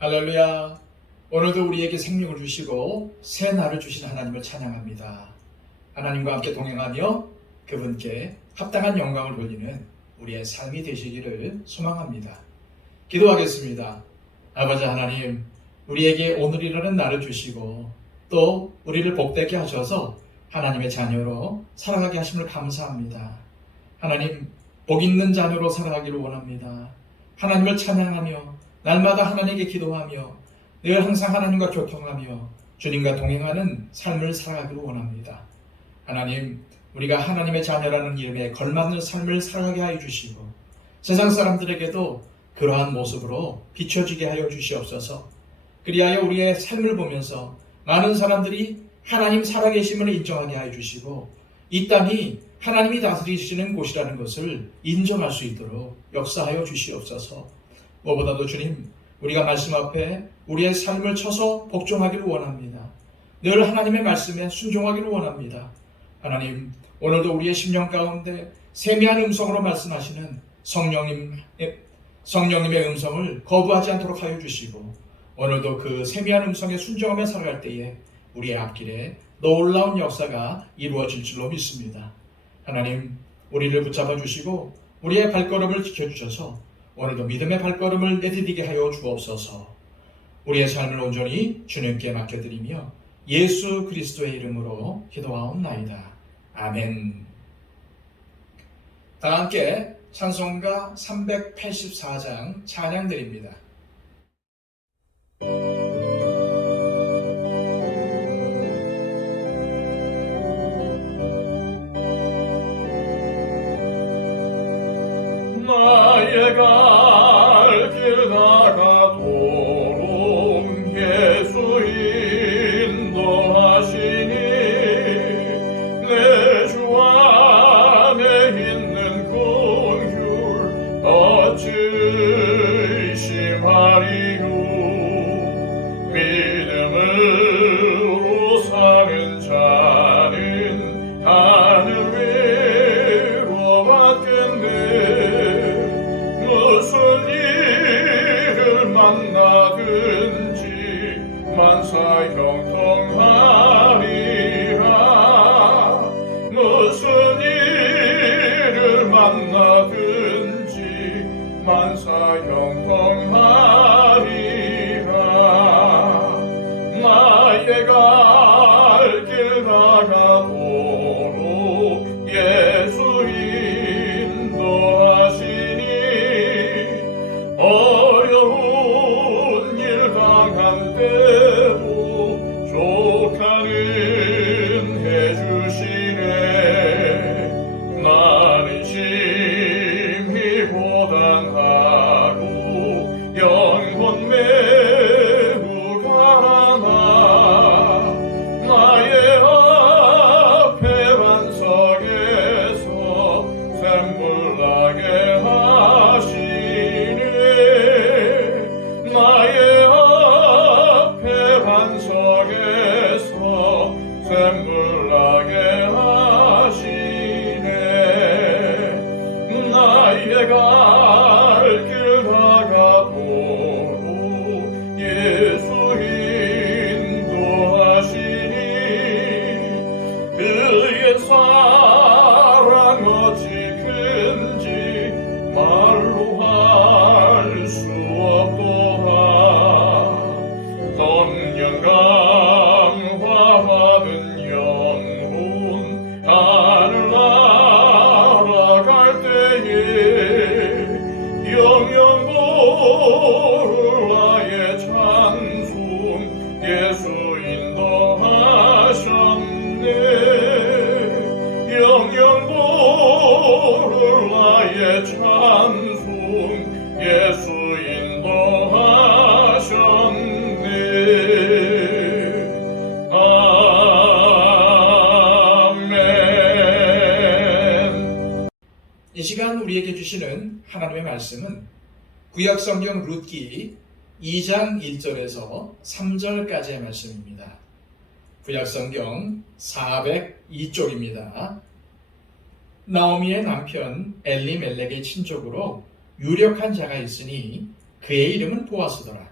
할렐루야. 오늘도 우리에게 생명을 주시고 새 날을 주신 하나님을 찬양합니다. 하나님과 함께 동행하며 그분께 합당한 영광을 돌리는 우리의 삶이 되시기를 소망합니다. 기도하겠습니다. 아버지 하나님, 우리에게 오늘이라는 날을 주시고 또 우리를 복되게 하셔서 하나님의 자녀로 살아가게 하심을 감사합니다. 하나님, 복 있는 자녀로 살아가기를 원합니다. 하나님을 찬양하며 날마다 하나님께 기도하며 늘 항상 하나님과 교통하며 주님과 동행하는 삶을 살아가기를 원합니다. 하나님, 우리가 하나님의 자녀라는 이름에 걸맞는 삶을 살아가게 하여 주시고 세상 사람들에게도 그러한 모습으로 비춰지게 하여 주시옵소서. 그리하여 우리의 삶을 보면서 많은 사람들이 하나님 살아계심을 인정하게 하여 주시고 이 땅이 하나님이 다스리시는 곳이라는 것을 인정할 수 있도록 역사하여 주시옵소서. 무엇보다도 주님, 우리가 말씀 앞에 우리의 삶을 쳐서 복종하기를 원합니다. 늘 하나님의 말씀에 순종하기를 원합니다. 하나님, 오늘도 우리의 심령 가운데 세미한 음성으로 말씀하시는 성령님의 음성을 거부하지 않도록 하여 주시고 오늘도 그 세미한 음성에 순종하며 살아갈 때에 우리의 앞길에 놀라운 역사가 이루어질 줄로 믿습니다. 하나님, 우리를 붙잡아 주시고 우리의 발걸음을 지켜주셔서 오늘도 믿음의 발걸음을 내디디게 하여 주옵소서. 우리의 삶을 온전히 주님께 맡겨드리며 예수 그리스도의 이름으로 기도하옵나이다. 아멘. 다 함께 찬송가 384장 찬양드립니다. 나의 갈 길 다가도록 예수 인도하시니 내 주 안에 있는 긍휼 어찌 의심하리요. 믿음으로 사는 자는 하늘 위로 받겠네. 무슨 일을 만나든지 만사형통하리라. 무슨 일을 만나든지 만사형통하리라. 나의 갈 길 다가도록 예수 인도하시니 어려운 일 당한 때도 족하는 해주시네. 나는 심히 고단하고 영혼 매우 가나 나의 앞에 반석에서 샘물 나게 하시네. 나의 앞에 반석에서 샘물 나게 하시네. 나의 갈 길 다가도록 예수 인도하시니 그의 사랑 어찌 큰지 말로 할 수 없도다. 덕령 강화받은 영혼 하늘 날아갈 때에 영영 부를 나의 찬송 예수 인도하셨네. 영영 부를 나의 찬송 예수 인도하셨네. 아멘. 이 시간 우리에게 주시는 하나님의 말씀은 구약성경 룻기 2장 1절에서 3절까지의 말씀입니다. 구약성경 402쪽입니다. 나오미의 남편 엘리멜렉의 친족으로 유력한 자가 있으니 그의 이름은 보아스더라.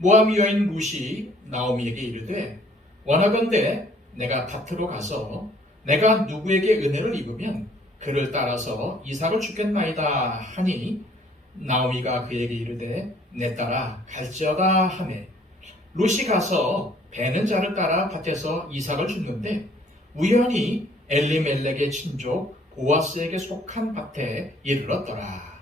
모압 여인 룻이 나오미에게 이르되 원하건대 내가 밭으로 가서 내가 누구에게 은혜를 입으면 그를 따라서 이삭을 주겠나이다 하니 나오미가 그에게 이르되 내 따라 갈지어다 하매 룻이 가서 베는 자를 따라 밭에서 이삭을 줍는데 우연히 엘리멜렉의 친족 보아스에게 속한 밭에 이르렀더라.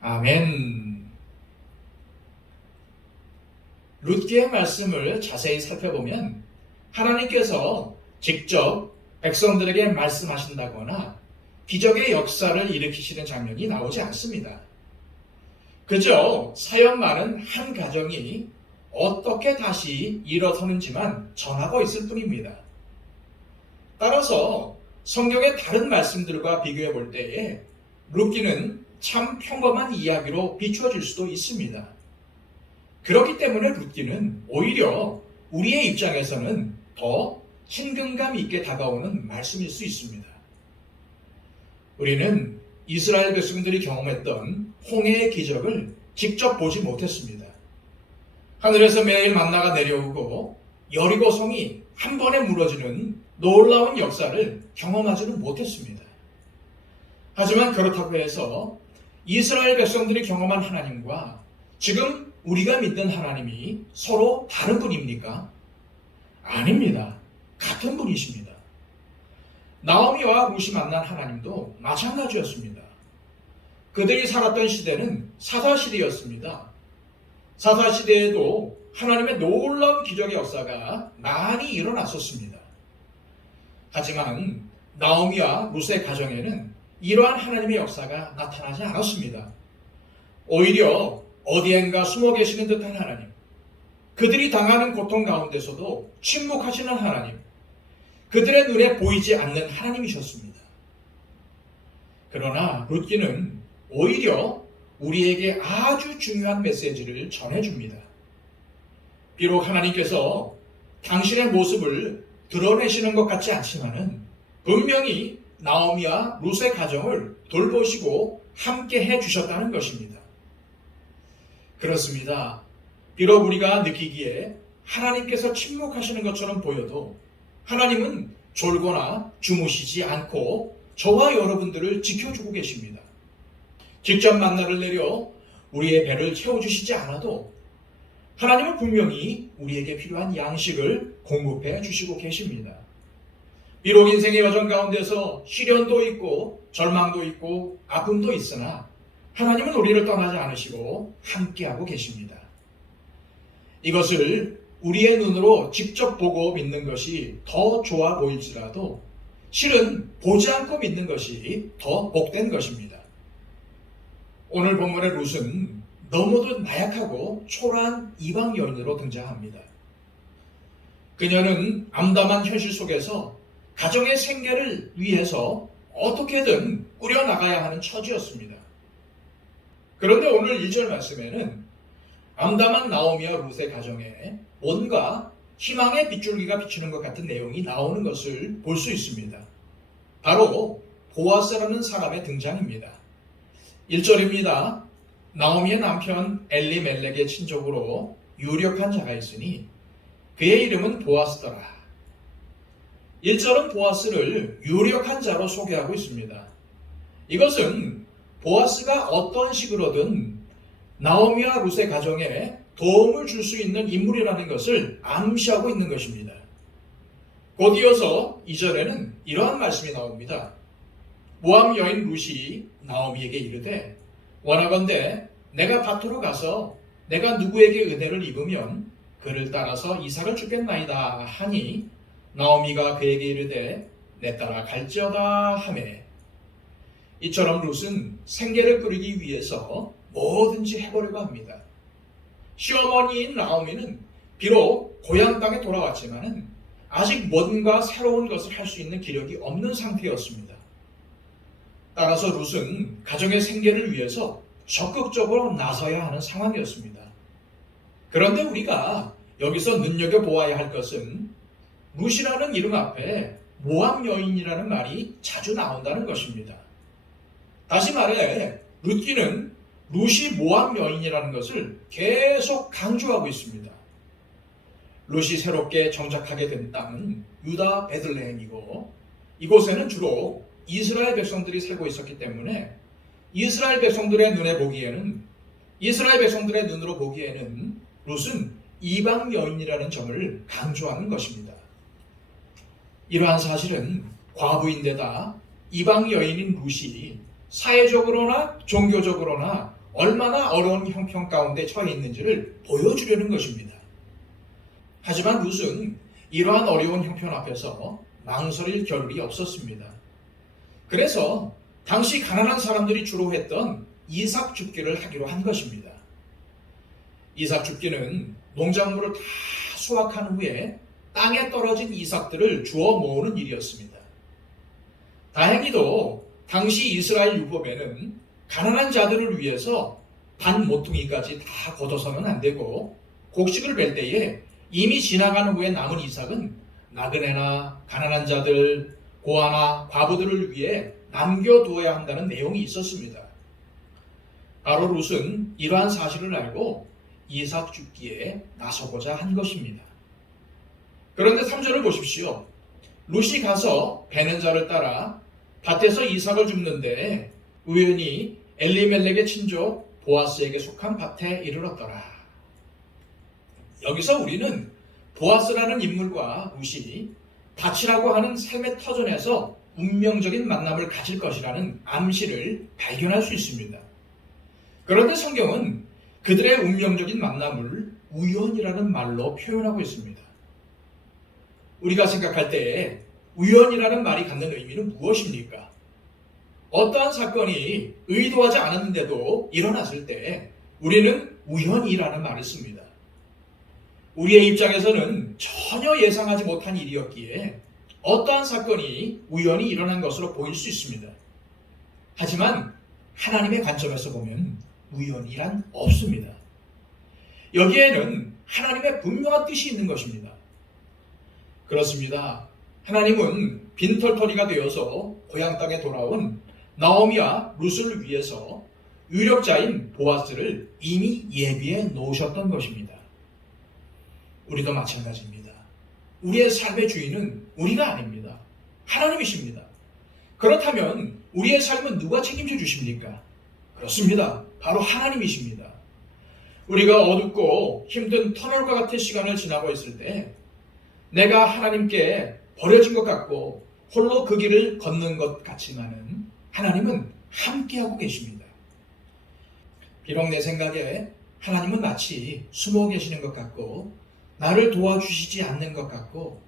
아멘. 룻기의 말씀을 자세히 살펴보면 하나님께서 직접 백성들에게 말씀하신다거나 기적의 역사를 일으키시는 장면이 나오지 않습니다. 그저 사연 많은 한 가정이 어떻게 다시 일어서는지만 전하고 있을 뿐입니다. 따라서 성경의 다른 말씀들과 비교해 볼 때에 룻기는 참 평범한 이야기로 비추어질 수도 있습니다. 그렇기 때문에 룻기는 오히려 우리의 입장에서는 더 친근감 있게 다가오는 말씀일 수 있습니다. 우리는 이스라엘 백성들이 경험했던 홍해의 기적을 직접 보지 못했습니다. 하늘에서 매일 만나가 내려오고 여리고 성이 한 번에 무너지는 놀라운 역사를 경험하지는 못했습니다. 하지만 그렇다고 해서 이스라엘 백성들이 경험한 하나님과 지금 우리가 믿는 하나님이 서로 다른 분입니까? 아닙니다. 같은 분이십니다. 나오미와 룻이 만난 하나님도 마찬가지였습니다. 그들이 살았던 시대는 사사시대였습니다. 사사시대에도 하나님의 놀라운 기적의 역사가 많이 일어났었습니다. 하지만 나오미와 룻의 가정에는 이러한 하나님의 역사가 나타나지 않았습니다. 오히려 어디엔가 숨어 계시는 듯한 하나님, 그들이 당하는 고통 가운데서도 침묵하시는 하나님, 그들의 눈에 보이지 않는 하나님이셨습니다. 그러나 룻기는 오히려 우리에게 아주 중요한 메시지를 전해줍니다. 비록 하나님께서 당신의 모습을 드러내시는 것 같지 않지만은 분명히 나오미와 룻의 가정을 돌보시고 함께 해주셨다는 것입니다. 그렇습니다. 비록 우리가 느끼기에 하나님께서 침묵하시는 것처럼 보여도 하나님은 졸거나 주무시지 않고 저와 여러분들을 지켜주고 계십니다. 직접 만나를 내려 우리의 배를 채워주시지 않아도 하나님은 분명히 우리에게 필요한 양식을 공급해 주시고 계십니다. 비록 인생의 여정 가운데서 시련도 있고 절망도 있고 아픔도 있으나 하나님은 우리를 떠나지 않으시고 함께하고 계십니다. 이것을 우리의 눈으로 직접 보고 믿는 것이 더 좋아 보일지라도 실은 보지 않고 믿는 것이 더 복된 것입니다. 오늘 본문의 룻은 너무도 나약하고 초라한 이방 여인으로 등장합니다. 그녀는 암담한 현실 속에서 가정의 생계를 위해서 어떻게든 꾸려나가야 하는 처지였습니다. 그런데 오늘 1절 말씀에는 암담한 나오미와 룻의 가정에 뭔가 희망의 빗줄기가 비추는 것 같은 내용이 나오는 것을 볼 수 있습니다. 바로 보아스라는 사람의 등장입니다. 1절입니다. 나오미의 남편 엘리멜렉의 친족으로 유력한 자가 있으니 그의 이름은 보아스더라. 1절은 보아스를 유력한 자로 소개하고 있습니다. 이것은 보아스가 어떤 식으로든 나오미와 룻의 가정에 도움을 줄 수 있는 인물이라는 것을 암시하고 있는 것입니다. 곧 이어서 2절에는 이러한 말씀이 나옵니다. 모압 여인 룻이 나오미에게 이르되 원하건대 내가 밭으로 가서 내가 누구에게 은혜를 입으면 그를 따라서 이삭을 주겠나이다 하니 나오미가 그에게 이르되 내 따라 갈지어다 하매 이처럼 룻은 생계를 꾸리기 위해서 뭐든지 해보려고 합니다. 시어머니인 나오미는 비록 고향 땅에 돌아왔지만 아직 뭔가 새로운 것을 할 수 있는 기력이 없는 상태였습니다. 따라서 룻은 가정의 생계를 위해서 적극적으로 나서야 하는 상황이었습니다. 그런데 우리가 여기서 눈여겨보아야 할 것은 룻이라는 이름 앞에 모압 여인이라는 말이 자주 나온다는 것입니다. 다시 말해 룻기는 룻이 모압 여인이라는 것을 계속 강조하고 있습니다. 롯이 새롭게 정착하게 된 땅은 유다 베들레헴이고, 이곳에는 주로 이스라엘 백성들이 살고 있었기 때문에 이스라엘 백성들의 눈으로 보기에는 롯은 이방 여인이라는 점을 강조하는 것입니다. 이러한 사실은 과부인데다 이방 여인인 롯이 사회적으로나 종교적으로나 얼마나 어려운 형편 가운데 처해 있는지를 보여주려는 것입니다. 하지만 롯은 이러한 어려운 형편 앞에서 망설일 겨를이 없었습니다. 그래서 당시 가난한 사람들이 주로 했던 이삭 줍기를 하기로 한 것입니다. 이삭 줍기는 농작물을 다 수확한 후에 땅에 떨어진 이삭들을 주워 모으는 일이었습니다. 다행히도 당시 이스라엘 율법에는 가난한 자들을 위해서 반 모퉁이까지 다 걷어서는 안 되고, 곡식을 벨 때에 이미 지나간 후에 남은 이삭은 나그네나 가난한 자들, 고아나 과부들을 위해 남겨두어야 한다는 내용이 있었습니다. 바로 롯은 이러한 사실을 알고 이삭 줍기에 나서고자 한 것입니다. 그런데 3절을 보십시오. 롯이 가서 베는 자를 따라 밭에서 이삭을 줍는데 우연히 엘리멜렉의 친족 보아스에게 속한 밭에 이르렀더라. 여기서 우리는 보아스라는 인물과 롯이 밭이라고 하는 삶의 터전에서 운명적인 만남을 가질 것이라는 암시를 발견할 수 있습니다. 그런데 성경은 그들의 운명적인 만남을 우연이라는 말로 표현하고 있습니다. 우리가 생각할 때에 우연이라는 말이 갖는 의미는 무엇입니까? 어떠한 사건이 의도하지 않았는데도 일어났을 때 우리는 우연이라는 말을 씁니다. 우리의 입장에서는 전혀 예상하지 못한 일이었기에 어떠한 사건이 우연히 일어난 것으로 보일 수 있습니다. 하지만 하나님의 관점에서 보면 우연이란 없습니다. 여기에는 하나님의 분명한 뜻이 있는 것입니다. 그렇습니다. 하나님은 빈털터리가 되어서 고향 땅에 돌아온 나오미와 룻을 위해서 유력자인 보아스를 이미 예비해 놓으셨던 것입니다. 우리도 마찬가지입니다. 우리의 삶의 주인은 우리가 아닙니다. 하나님이십니다. 그렇다면 우리의 삶은 누가 책임져 주십니까? 그렇습니다. 바로 하나님이십니다. 우리가 어둡고 힘든 터널과 같은 시간을 지나고 있을 때 내가 하나님께 버려진 것 같고 홀로 그 길을 걷는 것 같지만은 하나님은 함께하고 계십니다. 비록 내 생각에 하나님은 마치 숨어 계시는 것 같고 나를 도와주시지 않는 것 같고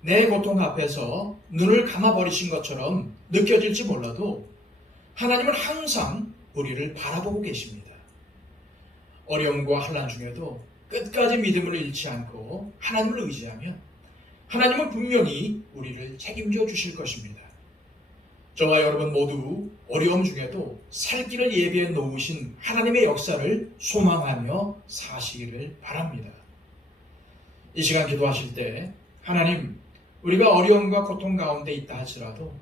내 고통 앞에서 눈을 감아버리신 것처럼 느껴질지 몰라도 하나님은 항상 우리를 바라보고 계십니다. 어려움과 환난 중에도 끝까지 믿음을 잃지 않고 하나님을 의지하면 하나님은 분명히 우리를 책임져 주실 것입니다. 저와 여러분 모두 어려움 중에도 살 길을 예비해 놓으신 하나님의 역사를 소망하며 사시기를 바랍니다. 이 시간 기도하실 때 하나님, 우리가 어려움과 고통 가운데 있다 할지라도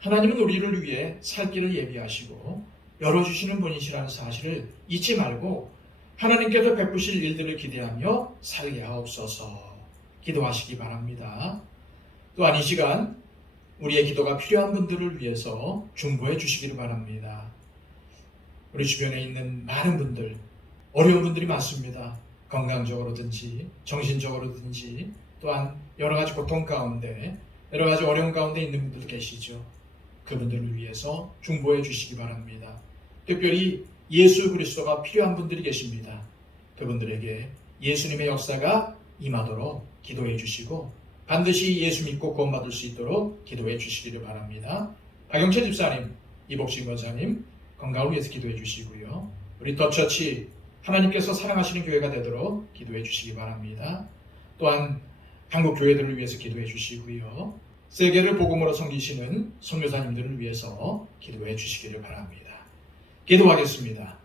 하나님은 우리를 위해 살 길을 예비하시고 열어주시는 분이시라는 사실을 잊지 말고 하나님께서 베푸실 일들을 기대하며 살게 하옵소서 기도하시기 바랍니다. 또한 이 시간 우리의 기도가 필요한 분들을 위해서 중보해 주시기를 바랍니다. 우리 주변에 있는 많은 분들, 어려운 분들이 많습니다. 건강적으로든지 정신적으로든지 또한 여러 가지 고통 가운데 여러 가지 어려움 가운데 있는 분들도 계시죠. 그분들을 위해서 중보해 주시기 바랍니다. 특별히 예수 그리스도가 필요한 분들이 계십니다. 그분들에게 예수님의 역사가 임하도록 기도해 주시고 반드시 예수 믿고 구원받을 수 있도록 기도해 주시기를 바랍니다. 박영채 집사님, 이복진 권사님 건강을 위해서 기도해 주시고요. 우리 더처치 하나님께서 사랑하시는 교회가 되도록 기도해 주시기 바랍니다. 또한 한국 교회들을 위해서 기도해 주시고요. 세계를 복음으로 섬기시는 선교사님들을 위해서 기도해 주시기를 바랍니다. 기도하겠습니다.